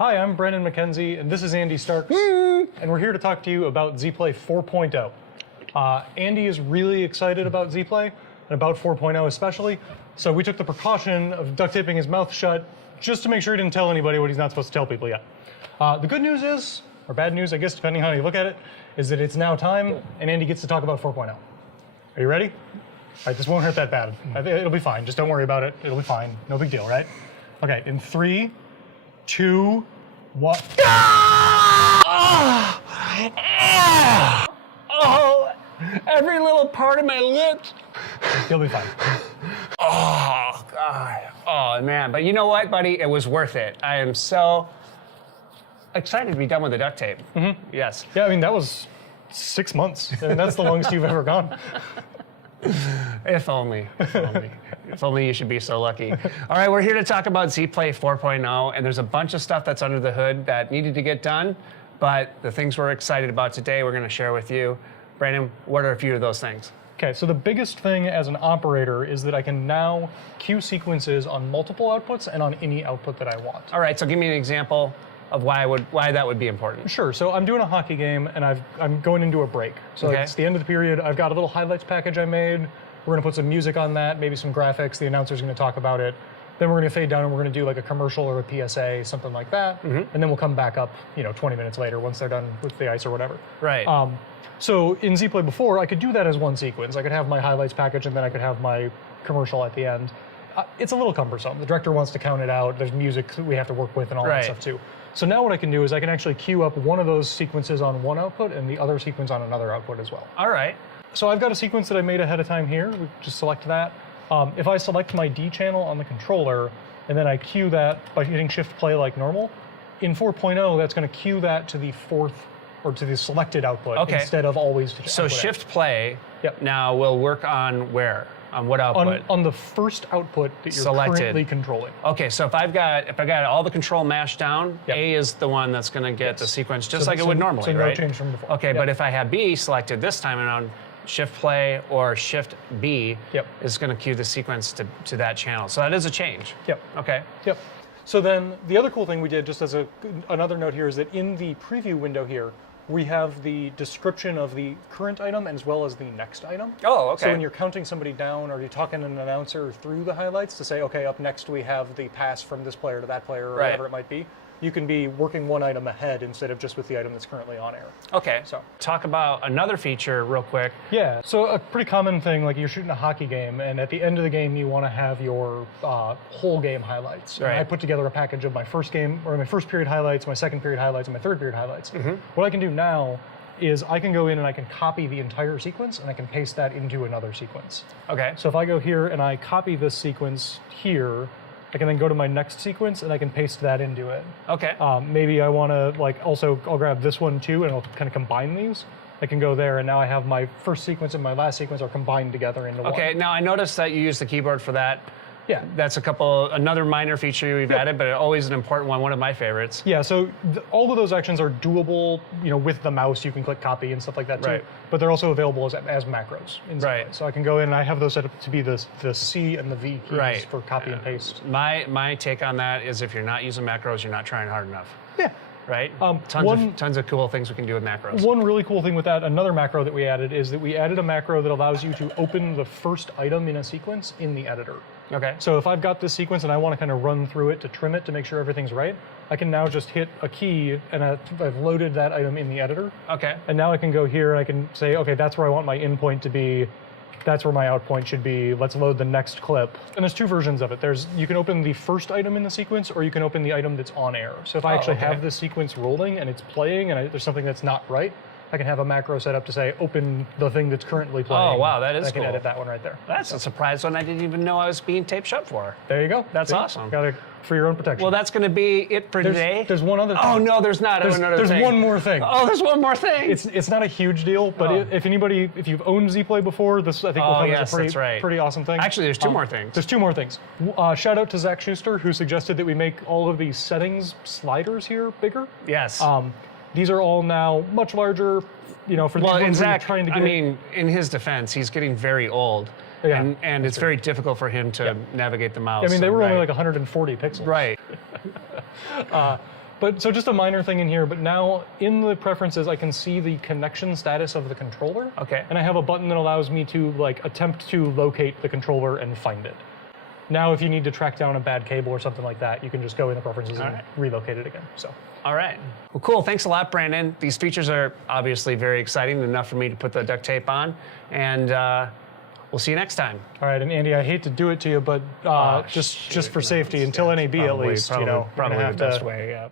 Hi, I'm Brendan McKenzie, and this is Andy Starks, and we're here to talk to you about Zeplay 4.0. Andy is really excited about Zeplay, and about 4.0 especially, so we took the precaution of duct taping his mouth shut just to make sure he didn't tell anybody what he's not supposed to tell people yet. The good news is, or bad news, I guess, depending on how you look at it, is that it's now time, and Andy gets to talk about 4.0. Are you ready? All right, this won't hurt that bad. It'll be fine. Just don't worry about it. It'll be fine. No big deal, right? Okay, in 3, 2, 1. Oh, every little part of my lips. You'll be fine. Oh, God. Oh, man. But you know what, buddy? It was worth it. I am so excited to be done with the duct tape. Mm-hmm. Yes. Yeah, I mean, that was 6 months, and that's the longest you've ever gone. If only. If only. If only you should be so lucky. All right, we're here to talk about Zeplay 4.0, and there's a bunch of stuff that's under the hood that needed to get done, but the things we're excited about today, we're going to share with you. Brandon, what are a few of those things? Okay, so the biggest thing as an operator is that I can now queue sequences on multiple outputs and on any output that I want. All right, so give me an example of why that would be important. Sure, so I'm doing a hockey game and I'm going into a break. So Okay. it's the end of the period, I've got a little highlights package I made. We're gonna put some music on that, maybe some graphics, the announcer's gonna talk about it. Then we're gonna fade down and we're gonna do like a commercial or a PSA, something like that. And then we'll come back up, 20 minutes later once they're done with the ice or whatever. Right. So in Zeplay before, I could do that as one sequence. I could have my highlights package and then I could have my commercial at the end. It's a little cumbersome. The director wants to count it out. There's music we have to work with and all that stuff too. So now what I can do is I can actually queue up one of those sequences on one output and the other sequence on another output as well. All right. So I've got a sequence that I made ahead of time here. We just select that. If I select my D channel on the controller and then I queue that by hitting Shift Play like normal, in 4.0 that's going to queue that to the fourth or to the selected output instead of always to So Shift Play now will work on where? On what output? On the first output that you're currently controlling. Okay, so if I got all the control mashed down, A is the one that's going to get the sequence just like it would normally, so right? no change from before. Okay, but if I have B selected this time around, Shift Play or Shift B is going to cue the sequence to that channel. So that is a change. Yep. Okay. Yep. So then the other cool thing we did, just as another note here, is that in the preview window here, we have the description of the current item as well as the next item. Oh, okay. So when you're counting somebody down or you're talking to an announcer through the highlights to say, okay, up next we have the pass from this player to that player or whatever it might be, you can be working one item ahead instead of just with the item that's currently on air. Okay, so talk about another feature real quick. Yeah, so a pretty common thing, like you're shooting a hockey game and at the end of the game you want to have your whole game highlights. Right. And I put together a package of my first game, or my first period highlights, my second period highlights, and my third period highlights. What I can do now is I can go in and I can copy the entire sequence and I can paste that into another sequence. Okay. So if I go here and I copy this sequence here, I can then go to my next sequence and I can paste that into it. Okay. Maybe I want to I'll grab this one too and I'll kind of combine these. I can go there and now I have my first sequence and my last sequence are combined together into one. Okay, now I noticed that you use the keyboard for that. Yeah. That's another minor feature we've added, but always an important one of my favorites. Yeah, so all of those actions are doable, with the mouse. You can click copy and stuff like that too. Right. But they're also available as macros. Right. So I can go in and I have those set up to be the C and the V keys for copy and paste. My take on that is if you're not using macros, you're not trying hard enough. Yeah. Right? Tons of cool things we can do with macros. One really cool thing with that, another macro that we added, is that we added a macro that allows you to open the first item in a sequence in the editor. Okay. So if I've got this sequence and I want to kind of run through it to trim it to make sure everything's right, I can now just hit a key and I've loaded that item in the editor. Okay. And now I can go here and I can say, okay, that's where I want my in point to be. That's where my out point should be. Let's load the next clip. And there's two versions of it. You can open the first item in the sequence or you can open the item that's on air. So if I actually have this sequence rolling and it's playing and there's something that's not right, I can have a macro set up to say, open the thing that's currently playing. Oh, wow, that is cool. I can edit that one right there. That's a surprise one I didn't even know I was being taped shut for. There you go. That's awesome. Got it for your own protection. Well, that's going to be it for today. There's one other thing. Oh, no, there's not. There's one more thing. Oh, there's one more thing. It's not a huge deal, but if you've owned Zeplay before, this I think will come as a pretty awesome thing. Actually, there's two more things. There's two more things. Shout out to Zach Schuster, who suggested that we make all of these settings sliders here bigger. Yes. These are all now much larger. For well, these and Zach, trying to get. I mean, in his defense, he's getting very old. Yeah, and it's very difficult for him to navigate the mouse. I mean, they were only like 140 pixels. Right. But so just a minor thing in here, but now in the preferences, I can see the connection status of the controller. Okay. And I have a button that allows me to like attempt to locate the controller and find it. Now, if you need to track down a bad cable or something like that, you can just go in the preferences and relocate it again. So. All right. Well, cool. Thanks a lot, Brandon. These features are obviously very exciting, enough for me to put the duct tape on. And we'll see you next time. All right, and Andy, I hate to do it to you, but just for safety, until NAB at least, Probably, you know, probably we're the gonna have best to way. Yeah.